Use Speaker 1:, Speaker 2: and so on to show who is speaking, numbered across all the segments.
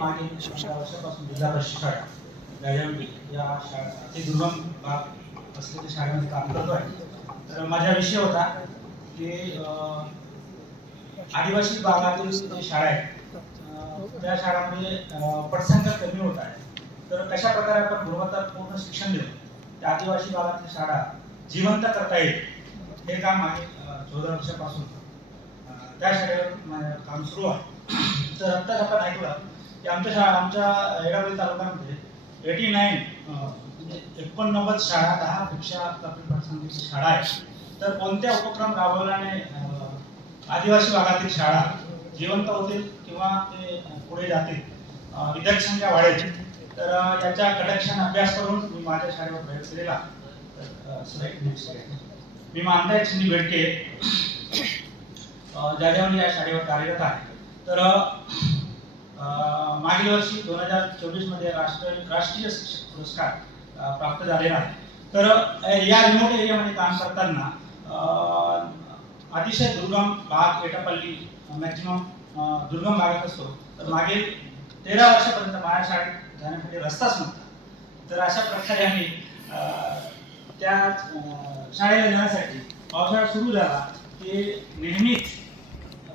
Speaker 1: मागे पंधरा वर्षापासून जिल्हा परिषद शाळा गायवडी या शाळा अति दुर्गम भाग असलेल्या शाळेमध्ये काम करतो आहे. तर माझा विषय होता की अं, आदिवासी भागातील जे शाळा आहेत त्या शाळांमध्ये पटसंख्या कमी होत आहे. तर कशा प्रकारे आपण गुणवत्तापूर्ण शिक्षण देऊ त्या आदिवासी भागातील शाळा जिवंत करता येईल हे काम आहे चौदा वर्षापासून त्या शाळेवर काम सुरू आहे. तर आत्ताच आपण ऐकलं की आमच्या शाळा आमच्या येडावली तालुक्यामध्ये एटी नाईन म्हणजे एकोणनव्वद शाळा दहा पेक्षा कमी शाळा आहे तर कोणत्या उपक्रम राबवल्याने आदिवासी भागातील शाळा जिवंत होतील किंवा ते पुढे जातील? विद्यार्थी संख्या वाढेल. तर याचा याच्या अभ्यास करून मी माझ्या शाळेवर प्रयोग केलेला. मी मानताय चिनी बेडके ज्या ज्याच्यावर या शाळेवर कार्यरत आहे. तर मागील वर्षी दोन हजार चोवीसमध्ये राष्ट्रीय राष्ट्रीय शिक्षक पुरस्कार प्राप्त झालेला आहे तर या रिमोट एरियामध्ये काम करताना अतिशय दुर्गम भाग एटापल्ली मॅक्झिमम दुर्गम भागात असतो. तर मागील तेरा वर्षापर्यंत माझ्या शाळेत जाण्यासाठी रस्ताच नव्हता. तर अशा प्रकारे आम्ही त्या शाळेला जाण्यासाठी पावसाळा सुरू झाला की नेहमीच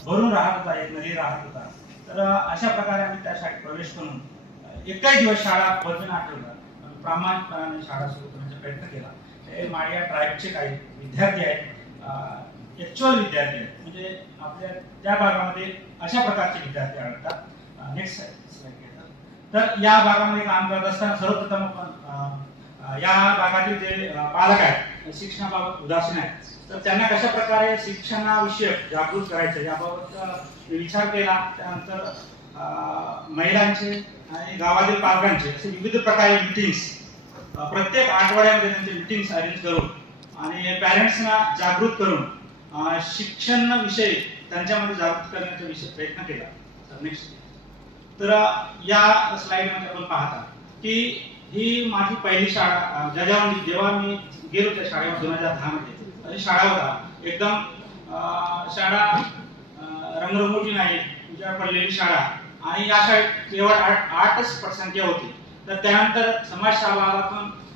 Speaker 1: भरून राहत होता एक नदी राहत होता. तर अशा प्रकारे आम्ही त्या शाळेत प्रवेश करून अं, दिवस शाळा बंद न प्रामाणिकपणाने शाळा सुरू करण्याचा प्रयत्न केला. हे माळिया ट्राईबचे काही विद्यार्थी आहेत ॲक्च्युअल विद्यार्थी आहेत. म्हणजे आपल्या त्या भागामध्ये अशा प्रकारचे विद्यार्थी आढळतात. नेक्स्ट तर या भागामध्ये काम करत असताना सर्वप्रथम आपण या भागातील जे पालक आहेत शिक्षणाबाबत उदासीन आहेत. तर त्यांना कशा प्रकारे शिक्षणाविषयक जागृत करायचं याबाबत विचार केला. त्यानंतर अं, महिलांचे आणि गावातील पालकांचे असे विविध प्रकारे मिटिंग्स प्रत्येक आठवड्यामध्ये त्यांचे मिटिंग्स अरेंज करून आणि पॅरेंट्सना जागृत करून शिक्षणाविषयी शिक्षण विषयी त्यांच्यामध्ये जागृत करण्याचा विषय प्रयत्न केला. तर नेक्स्ट तर या स्लाइडमध्ये आपण पाहता की ही माझी पहिली शाळा ज्या ज्याच्यामध्ये जेव्हा मी गेलो त्या शाळेवर दोन हजार दहा मध्ये शाळा होता. एकदम अं, शाळा रंगरंगोटी नाही पडलेली शाळा. आणि या शाळेत केवळ आठ आठच पटसंख्या होती. तर त्यानंतर समाज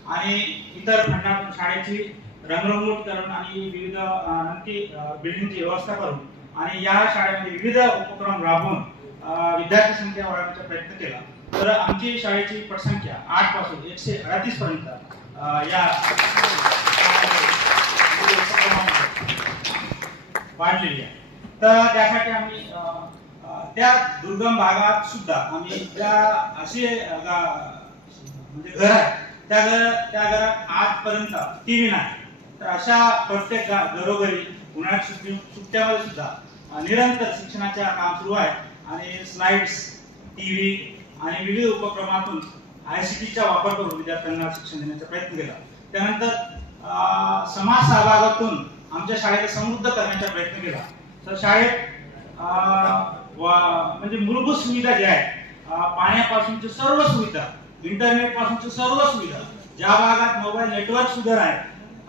Speaker 1: आणि इतर फंडातून शाळेची रंगरंगोट करून आणि विविध नक्की बिल्डिंगची व्यवस्था करून आणि या शाळेमध्ये विविध उपक्रम राबवून विद्यार्थी संख्या वाढवण्याचा प्रयत्न केला. तर आमची शाळेची पटसंख्या आठपासून एकशे अडतीस पर्यंत या वाढलेली आहे. तर त्यासाठी आम्ही त्या दुर्गम भागात सुद्धा आम्ही म्हणजे त्या असे म्हणजे घर आहे त्या घर त्या घरात आजपर्यंत टीव्ही नाही. तर अशा प्रत्येक घरोघरी उन्हाळ्यात सुट्टी सुट्ट्यामध्ये सुद्धा निरंतर शिक्षणाच्या काम सुरू आहे आणि स्लाइड्स टीव्ही आणि विविध उपक्रमातून आय सी टीचा वापर करून विद्यार्थ्यांना शिक्षण देण्याचा प्रयत्न केला. त्यानंतर अं, समाज सहभागातून आमच्या शाळेला समृद्ध करण्याचा प्रयत्न केला. तर शाळेत अं, म्हणजे मूलभूत सुविधा ज्या आहेत पाण्यापासूनच्या सर्व सुविधा इंटरनेट पासूनच्या सर्व सुविधा ज्या भागात मोबाईल नेटवर्क सुद्धा आहे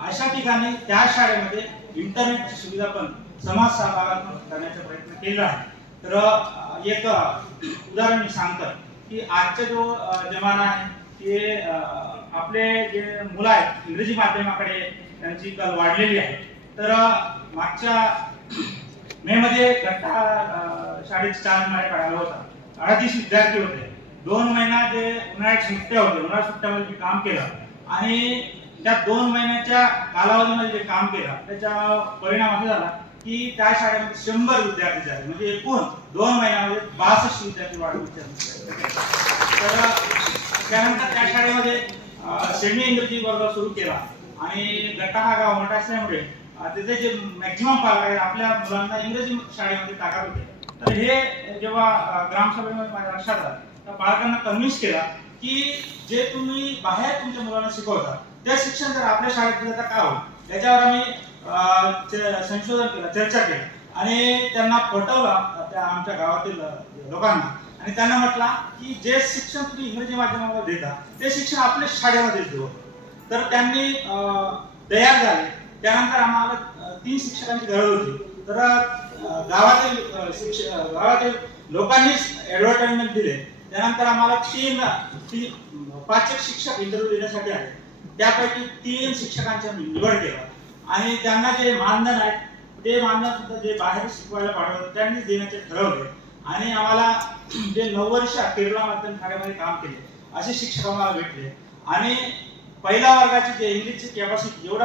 Speaker 1: अशा ठिकाणी त्या शाळेमध्ये इंटरनेटची सुविधा पण समाज सहभागातून करण्याचा प्रयत्न केला आहे. तर एक उदाहरण मी सांगतो. की आजचा जो जमाना आहे ते अं, आपले जे मुलं आहेत इंग्रजी माध्यमाकडे त्यांची कल वाढलेली आहे. तर मागच्या मे मध्ये गट्टा शाळेत चार महिने काढायला होता. अडतीस विद्यार्थी होते. दोन महिना जे उन्हाळ्यात सुट्ट्या होते उन्हाळ्यात सुट्ट्यामध्ये मी काम केलं. आणि त्या दोन महिन्याच्या कालावधीमध्ये जे काम केलं त्याचा परिणाम असा झाला की त्या शाळेमध्ये शंभर विद्यार्थी झाले. म्हणजे एकूण दोन महिन्यामध्ये बासष्ट विद्यार्थी वाढवण्याचा तर त्यानंतर त्या शाळेमध्ये सेमी इंग्रजी वर्ग सुरू केला. आणि गट्टा हा गाव मोठा असल्यामुळे तिथे जे मॅक्झिमम पालक आहेत आपल्या मुलांना इंग्रजी शाळेमध्ये टाकत होते. तर हे जेव्हा ग्रामसभेमध्ये माझ्या लक्षात आलं तर पालकांना कन्व्हिन्स केला की जे तुम्ही बाहेर तुमच्या मुलांना शिकवता ते शिक्षण जर आपल्या शाळेत दिलं तर का होईल? त्याच्यावर आम्ही संशोधन केलं चर्चा केली. आणि त्यांना पटवलं त्या आमच्या गावातील लोकांना. आणि त्यांना म्हटला की जे शिक्षण तुम्ही इंग्रजी माध्यमावर देता ते शिक्षण आपल्या शाळेमध्ये देऊ. तर त्यांनी तयार झाले. त्यानंतर आम्हाला तीन शिक्षकांची गरज होती. तर गावातील शिक्षक शिक्ष गावातील लोकांनीच ऍडव्हर्टाइजमेंट दिले. त्यानंतर आम्हाला तीन तीन पाच एक शिक्षक इंटरव्ह्यू देण्यासाठी आले. त्यापैकी तीन शिक्षकांची आम्ही निवड केला आणि त्यांना जे मानधन आहे ते मानधन सुद्धा जे बाहेर शिकवायला पाठवलं त्यांनी देण्याचे ठरवले. आणि आम्हाला जे नऊ वर्ष केरला माध्यम शाळेमध्ये काम केले असे शिक्षक आम्हाला भेटले. आणि पहिल्या वर्गाची जे इंग्लिशची कॅपॅसिटी एवढा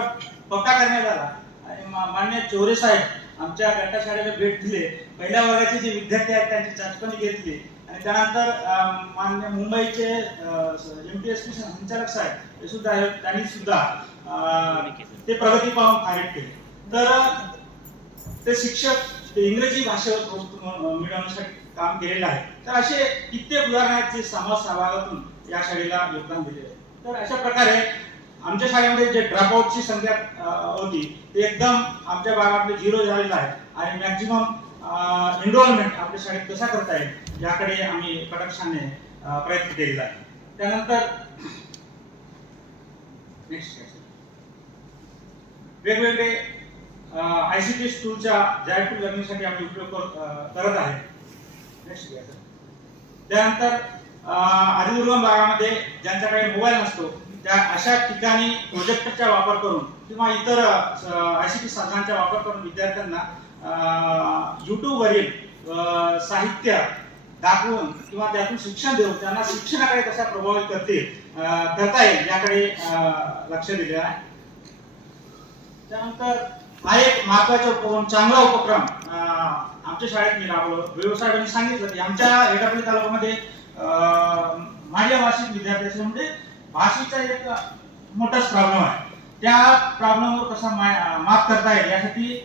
Speaker 1: पक्का करण्यात आला. आणि मान्य चोरे साहेब आमच्या गटा शाळेला भेट दिले. पहिल्या वर्गाचे जे विद्यार्थी आहेत त्यांची चाचपणी घेतली. आणि त्यानंतर मान्य मुंबईचे एम पी एस पी संचालक साहेब हे सुद्धा आहेत त्यांनी सुद्धा ते प्रगती पाहून फारीट केले. तर ते शिक्षक ते इंग्रजी भाषेवर मिळवण्यासाठी काम केलेलं आहे. तर असे कित्येक उदाहरण आहेत जे समाज सहभागातून या शाळेला योगदान दिलेले आहे. तर अशा प्रकारे आमच्या शाळेमध्ये जे ड्रॉपआउटची संख्या होती ते एकदम आमच्या भागामध्ये झिरो झालेलं आहे. आणि मॅक्झिमम एनरोलमेंट आपल्या शाळेत कसा करता येईल याकडे आम्ही कटाक्षाने प्रयत्न केलेला आहे. त्यानंतर नेक्स्ट वेगवेगळे आय सी टी टूलच्या जायफूल लर्निंगसाठी आम्ही उपयोग करत आहे. त्यानंतर आदिदुर्गम भागामध्ये ज्यांच्याकडे मोबाईल नसतो त्या अशा ठिकाणी प्रोजेक्टरचा वापर करून किंवा इतर आय सी टी साधनांचा वापर करून विद्यार्थ्यांना यूट्यूबवरील साहित्य दाखवून किंवा त्यातून शिक्षण देऊन त्यांना शिक्षणाकडे कशा प्रभावित करतील करता येईल याकडे लक्ष दिले आहे. त्यानंतर हा एक महत्त्वाचा उपक्रम चांगला उपक्रम आमच्या शाळेत मी राबवलो. व्यवसायाने सांगितलं की आमच्या एटापल्ली तालुक्यामध्ये माझ्या भाषिक विद्यार्थी म्हणजे भाषेचा एक मोठाच प्रॉब्लेम आहे. त्या प्रॉब्लेमवर कसा मा- मात करता येईल यासाठी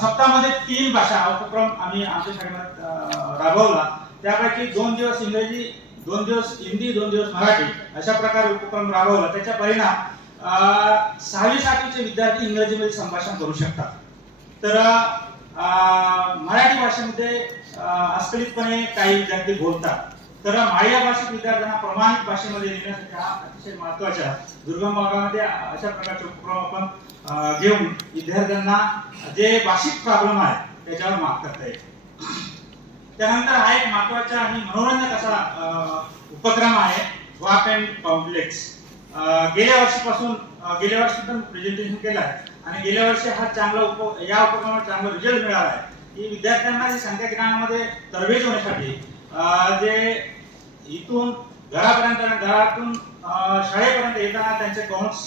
Speaker 1: सप्ताहामध्ये तीन भाषा उपक्रम आम्ही आमच्या शाळेत राबवला. त्यापैकी दोन दिवस इंग्रजी दोन दिवस हिंदी दोन दिवस मराठी अशा प्रकारे उपक्रम राबवला. त्याचा परिणाम सहावी सातवीचे विद्यार्थी इंग्रजीमध्ये संभाषण करू शकतात. तर अं, मराठी भाषेमध्ये अस्खलितपणे काही विद्यार्थी बोलतात. तर माळिया भाषिक विद्यार्थ्यांना प्रमाणित भाषेमध्ये लिहिण्यासाठी हा अतिशय महत्त्वाचा दुर्गम भागामध्ये अशा प्रकारचे उपक्रम आपण घेऊन विद्यार्थ्यांना जे भाषिक प्रॉब्लेम आहे त्याच्यावर मात करता येईल. त्यानंतर हा एक महत्त्वाचा आणि मनोरंजक असा अं, उपक्रम आहे वॉक अँड कॉम्प्लेक्स. गेल्या वर्षीपासून गेल्या वर्षी पण प्रेझेंटेशन केलं आहे. आणि गेल्या वर्षी हा चांगला उप या उपक्रमात चांगला रिझल्ट मिळाला आहे. की विद्यार्थ्यांना जे संख्या ज्ञानामध्ये तरबेज होण्यासाठी जे इथून घरापर्यंत आणि घरातून शाळेपर्यंत येताना त्यांचे कौन्स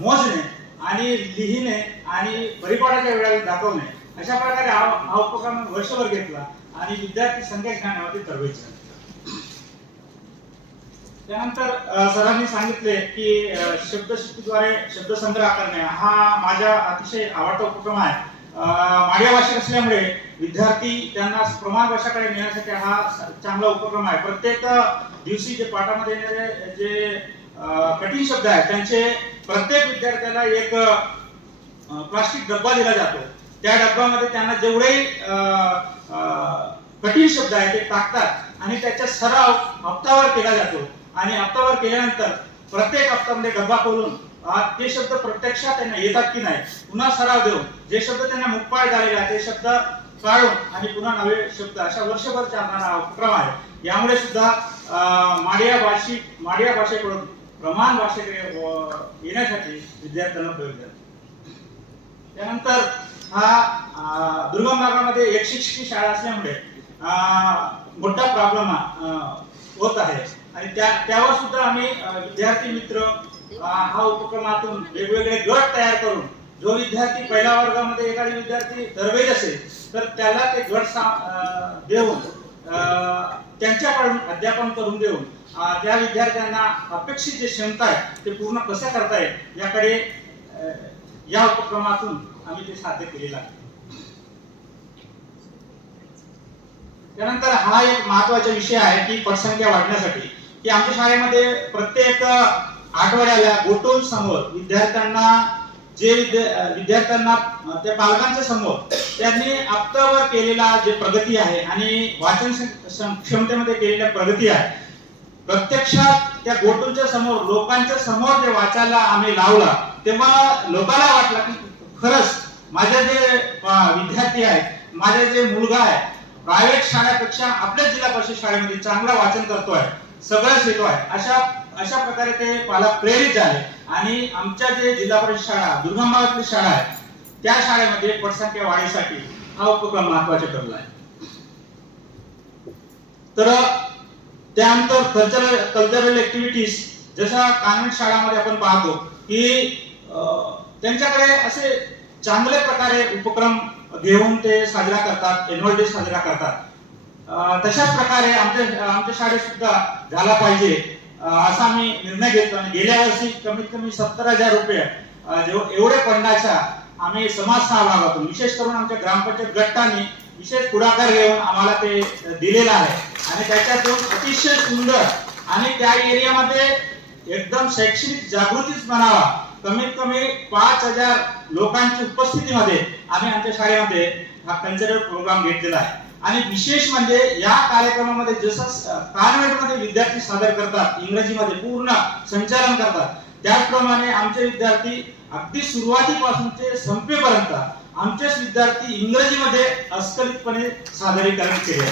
Speaker 1: मोजणे आणि लिहिणे आणि परिपाठाच्या वेळेला दाखवणे अशा प्रकारे हा हा उपक्रम वर्षभर घेतला आणि विद्यार्थी संख्या ज्ञानावरती तरबेज झाली. त्यानंतर सरांनी सांगितले की शब्दशक्तीद्वारे शब्दसंग्रह करणे हा माझा अतिशय आवडता उपक्रम आहे. माझ्या माडिया असल्यामुळे विद्यार्थी त्यांना प्रमाण भाषाकडे नेण्यासाठी हा चांगला उपक्रम आहे. प्रत्येक दिवशी जे पाठामध्ये येणारे जे कठीण शब्द आहेत त्यांचे प्रत्येक विद्यार्थ्याला एक प्लास्टिक डब्बा दिला जातो. त्या डब्यामध्ये त्यांना जेवढे कठीण शब्द आहेत ते टाकतात आणि त्याचा सराव हप्तावर केला जातो. आणि हप्तावर केल्यानंतर प्रत्येक हप्त्यामध्ये डब्बा खोलून ते शब्द प्रत्यक्षात त्यांना येतात की नाही पुन्हा सराव देऊन जे शब्द त्यांना मुखपाळ झालेले आहेत ते शब्द काढून आणि पुन्हा नवे शब्द अशा वर्षभर चालणारा हा उपक्रम आहे. यामुळे सुद्धा माडिया भाषिक माडिया भाषेकडून प्रमाण भाषेकडे येण्यासाठी विद्यार्थ्यांना प्रयोग झाला. त्यानंतर हा दुर्गम भागामध्ये एक शिक्षकी शाळा असल्यामुळे अं, मोठा प्रॉब्लेम होत आहे. आणि त्या त्यावर सुद्धा आम्ही विद्यार्थी मित्र हा उपक्रमातून वेगवेगळे गट तयार करून जो विद्यार्थी पहिल्या वर्गामध्ये एखादी विद्यार्थी तरबेज असेल तर त्याला ते गट अं, देऊन अं, त्यांच्याकडून अध्यापन करून देऊन त्या विद्यार्थ्यांना अपेक्षित जे क्षमता आहे ते पूर्ण कसे करता येईल याकडे अं, या उपक्रमातून आम्ही ते साध्य केलेलं आहे. त्यानंतर हा एक महत्त्वाचा विषय आहे की पटसंख्या वाढण्यासाठी. की आमच्या शाळेमध्ये प्रत्येक आठवड्याला गोटोल समोर विद्यार्थ्यांना जे विद्यार्थ्यांना त्या पालकांच्या समोर त्यांनी हप्तावर केलेला जे प्रगती आहे आणि वाचन क्षमतेमध्ये केलेल्या प्रगती आहे प्रत्यक्षात त्या गोटूच्या समोर लोकांच्या समोर जे वाचायला आम्ही लावला तेव्हा लोकांना वाटलं की खरंच माझे जे विद्यार्थी आहेत माझे जे मुलगा आहे प्रायव्हेट शाळेपेक्षा आपल्या जिल्हा परिषद शाळेमध्ये चांगलं वाचन करतोय. सगळं शिकतोय अशा अशा प्रकारे ते मला प्रेरित झाले. आणि आमच्या जे जिल्हा परिषद शाळा दुर्गम भागातली शाळा आहे त्या शाळेमध्ये पटसंख्या वाढीसाठी हा उपक्रम महत्त्वाचा ठरला आहे. तर त्यानंतर कल्चरल कल्चरल ऍक्टिव्हिटीज जशा कानवेंट शाळामध्ये आपण पाहतो की अं, त्यांच्याकडे असे चांगल्या प्रकारे उपक्रम घेऊन ते साजरा करतात एन्युअल डे साजरा करतात. तशाच प्रकारे आमच्या आमच्या शाळेत सुद्धा झाला पाहिजे. असा आम्ही निर्णय घेतो आणि गेल्या वर्षी कमीत कमी सत्तर हजार रुपये एवढे फंडाच्या आम्ही समाज सहभागातून विशेष करून आमच्या ग्रामपंचायत गटाने विशेष पुढाकार घेऊन आम्हाला ते दिलेलं आहे. आणि त्याच्यातून अतिशय सुंदर आणि त्या एरियामध्ये एकदम शैक्षणिक जागृतीच बनावा कमीत कमी पाच हजार लोकांची उपस्थितीमध्ये आम्ही आमच्या शाळेमध्ये हा कल्चरल प्रोग्राम घेतलेला आहे. आणि विशेष म्हणजे या कार्यक्रमामध्ये जसं कॉन्व्हेंटमध्ये विद्यार्थी सादर करतात इंग्रजीमध्ये पूर्ण संचालन करतात त्याचप्रमाणे आमचे विद्यार्थी अगदी सुरुवातीपासून ते संपेपर्यंत आमचेच विद्यार्थी इंग्रजीमध्ये अस्खलितपणे सादरीकरण केले.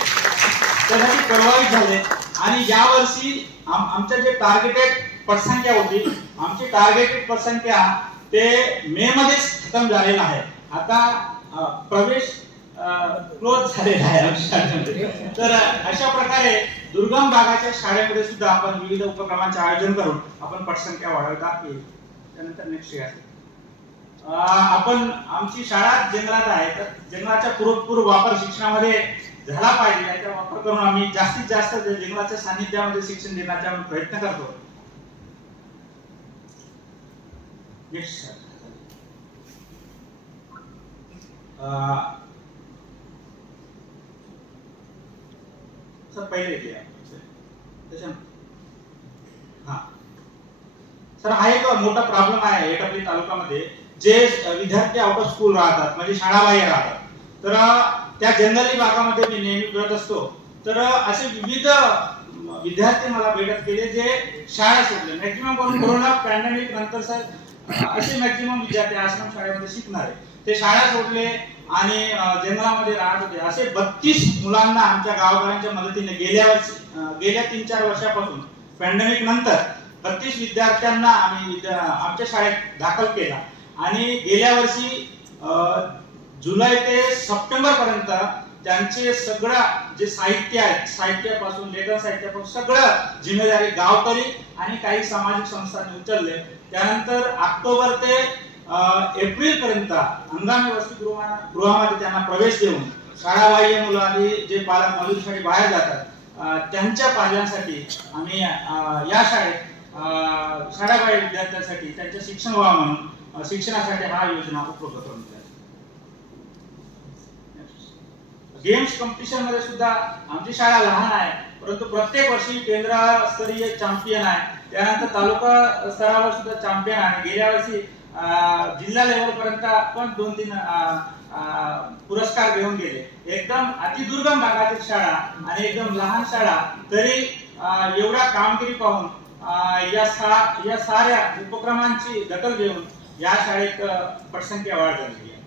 Speaker 1: त्यासाठी प्रभावित झाले. आणि यावर्षी आम- आमच्या जे टार्गेटेड पटसंख्या होती आमची टार्गेटेड पटसंख्या ते मे मध्येच खतम झालेला आहे. आता प्रवेश क्लोज झालेला आहे आमच्या तर अशा प्रकारे दुर्गम भागाच्या शाळेमध्ये सुद्धा आपण विविध उपक्रमांचे आयोजन करून आपण पटसंख्या वाढवता येईल त्यानंतर नेक्स्ट आहे आपण आमची शाळा जंगलात आहे. तर जंगलाचा पुरेपूर वापर शिक्षणामध्ये झाला पाहिजे. याचा वापर करून आम्ही जास्तीत जास्त जंगलाच्या सानिध्यामध्ये शिक्षण देण्याचा प्रयत्न करतो. नेक्स्ट सर पहिले येते हा. सर हा एक मोठा प्रॉब्लेम आहे एटापल्ली तालुक्यामध्ये जे विद्यार्थी आउट ऑफ स्कूल राहतात म्हणजे शाळाबाह्य राहतात. तर त्या जंगली भागामध्ये मी नेहमी करत असतो. तर असे विविध विद्यार्थी मला भेटत केले जे शाळा सोडले मॅक्झिमम करून कोरोना पॅन्डेमिक नंतर सर असे मॅक्झिमम विद्यार्थी आश्रम शाळेमध्ये शिकणारे. ते शाळा सोडले आणि जंगलामध्ये राहत होते. असे बत्तीस मुलांना आमच्या गावकऱ्यांच्या मदतीने गेल्या वर्षी गेल्या तीन चार वर्षापासून पॅन्डेमिक नंतर बत्तीस विद्यार्थ्यांना आम्ही आमच्या शाळेत दाखल केला. आणि गेल्या वर्षी जुलै ते सप्टेंबर पर्यंत त्यांचे सगळं जे साहित्य आहे साहित्यापासून लेखन साहित्यापासून सगळं जिम्मेदारी गावकरी आणि काही सामाजिक संस्थांनी उचलले. त्यानंतर ऑक्टोबर ते एप्रिल पर्यंत हंगामी वसतिगृहा गृहामध्ये त्यांना प्रवेश देऊन शाळाबाह्य मुलांनी जे पालक मजुरीसाठी बाहेर जातात त्यांच्या पाल्यांसाठी आम्ही या शाळेत शाळाबाह्य विद्यार्थ्यांसाठी त्यांचं शिक्षण व्हावं म्हणून शिक्षणासाठी हा योजना उपलब्ध करून दिला. गेम्स कॉम्पिटिशनमध्ये सुद्धा आमची शाळा लहान आहे परंतु प्रत्येक वर्षी केंद्रस्तरीय चॅम्पियन आहे. त्यानंतर तालुका स्तरावर सुद्धा चॅम्पियन आहे. गेल्या वर्षी जिल्हा लेवल पर्यंत पण दोन तीन पुरस्कार घेऊन गेले. एकदम अतिदुर्गम भागातील शाळा आणि एकदम लहान शाळा तरी एवढा कामगिरी पाहून या सा या साऱ्या उपक्रमांची दखल घेऊन या शाळेत अं, पटसंख्या वाढ झालेली आहे.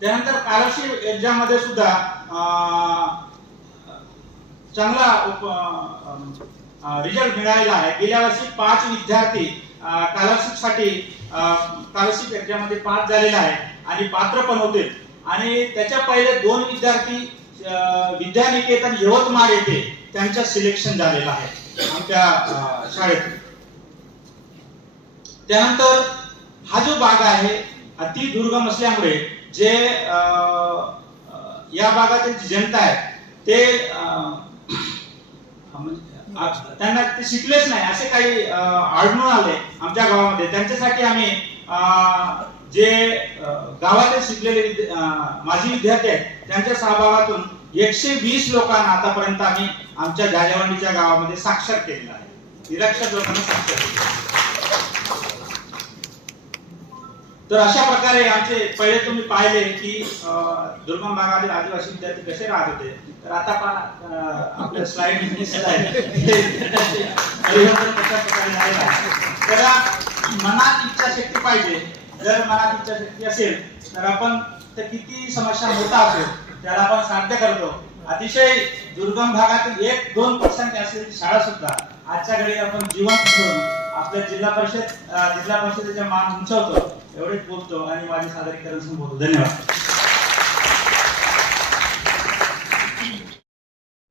Speaker 1: त्यानंतर स्कॉलरशिप एक्झाममध्ये सुद्धा अं, चांगला रिझल्ट मिळालेला आहे. गेल्या वर्षी पाच विद्यार्थी स्कॉलरशिपसाठी स्कॉलरशिप एक्झाम पास झालेला आहे आणि पात्र पण होते. आणि त्याच्या पहिले दोन विद्यार्थी विद्यानिकेतन यवतमाळ येथे त्यांच्या सिलेक्शन झालेलं आहे. आमच्या शाळेत. त्यानंतर हा जो भाग आहे अति दुर्गम असल्यामुळे जे अं, या भागातील जनता आहे ते अं, त्यांना ते शिकलेच नाही. असे काही आढळून आले आमच्या गावामध्ये. त्यांच्यासाठी आम्ही अं, जे अं, गावातील शिकलेले माजी विद्यार्थी आहेत त्यांच्या सहभागातून एकशे वीस लोकांना आतापर्यंत आम्ही आमच्या जायवंडीच्या गावामध्ये साक्षर केलेला आहे. निरक्षर लोकांना साक्षर केलेलं आहे. तर अशा प्रकारे आमचे पहिले तुम्ही पाहिले की दुर्गम भागातील आदिवासी विद्यार्थी कसे राहत होते. तर आता पहा आपल्या स्लाइड दिसत कशा प्रकारे तर मनात इच्छाशक्ती पाहिजे. जर मनात इच्छाशक्ती असेल तर आपण तर किती समस्या मोठा असेल त्याला आपण साध्य करतो. अतिशय दुर्गम भागातील एक दोन पक्षांची असेल शाळा सुद्धा आजच्या घडी आपण जीवन आपल्या जिल्हा परिषद जिल्हा परिषदेच्या मान उंचावतो एवढेच बोलतो आणि माझे सादरीकरण संपवतो. धन्यवाद.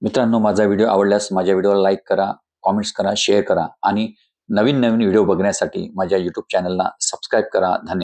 Speaker 2: मित्रांनो माझा व्हिडिओ आवडल्यास माझ्या व्हिडिओला लाईक करा कॉमेंट्स करा शेअर करा आणि नवीन नवीन व्हिडिओ बघण्यासाठी माझ्या यूट्यूब चॅनलला सबस्क्राईब करा. धन्यवाद.